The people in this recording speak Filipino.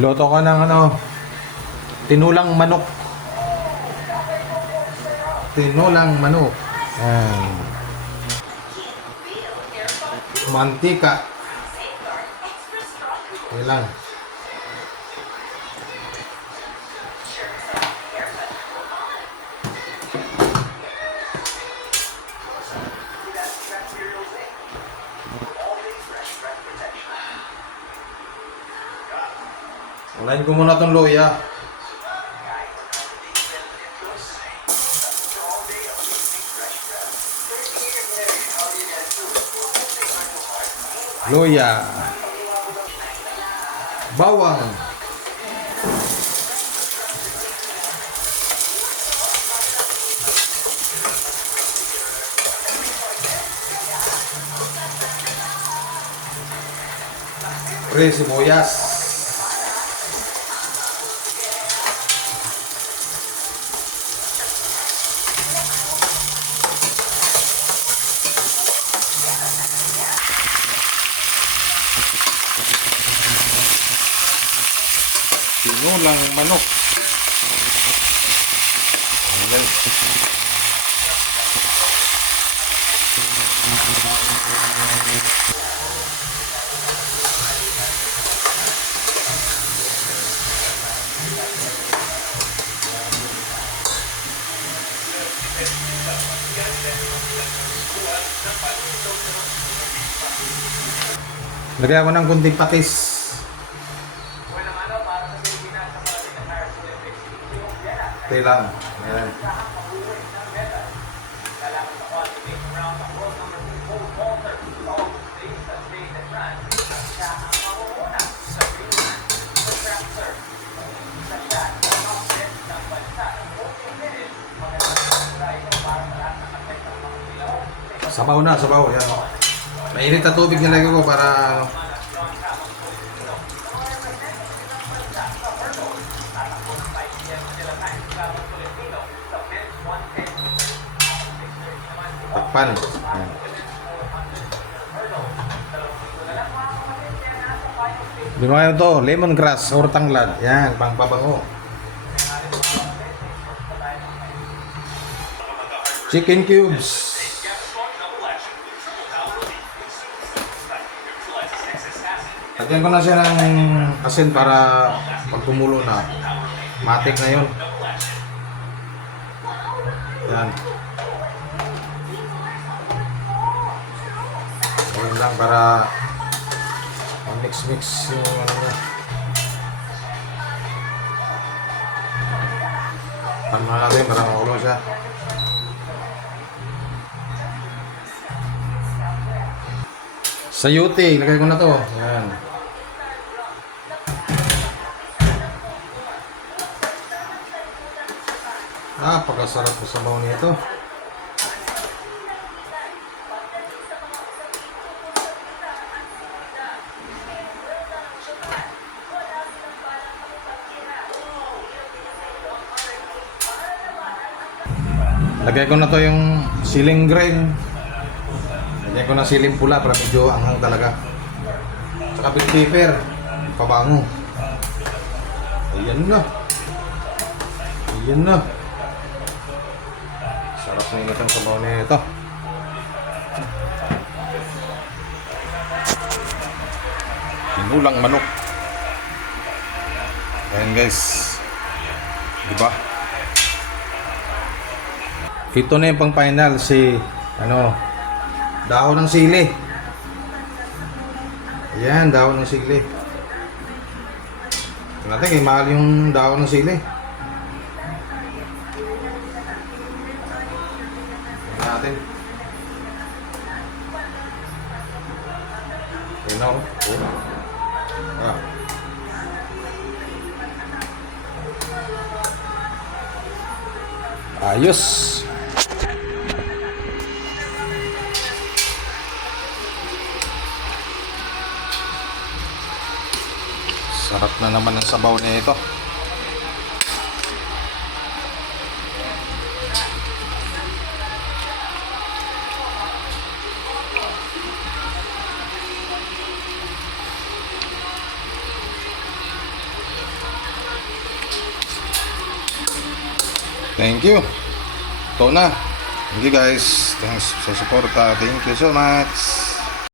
Loto ka ng ano, tinulang manok. Tinulang manok. Ayan. Mantika. Yan lang. Unahin ko muna itong luya. Luya. Bawang. Sibuyas. Tinulang manok. Ayan. Lagyan ko ng kunting patis. Ito lang. Ayan. Sabaw na, sabaw. Ayan. Mainit na tubig nilagay ko para ano. Takpan. Ayan. Ginawa to, lemongrass or tanglad. Yan, pangpabango. Chicken cubes. Lagyan ko na siya ng asin para pag tumulo na, matik na yun. Yan. Ayan lang para mix-mix yung ano niya. Tama natin para makulo siya. Sayote, lagay ko na to. Yan. Napakasarap sa sabaw nito. Lagay ko na to yung siling green. Lagyan ko na siling pula para medyo anghang talaga. Saka bell pepper, pabango. Ayan na. Ayan na. Sarap na init ang sabaw nito. Tinulang manok. Ayan guys. Diba? Ito na yung pang final si ano, dahon ng sili. Ayan, dahon ng sili. Natin kay mahal yung dahon ng sili. Natin. Ayan o. Ah. Ayos. Sarap na naman ang sabaw nito. Thank you. Ito na. Thank you guys. Thanks sa suporta. Thank you so much.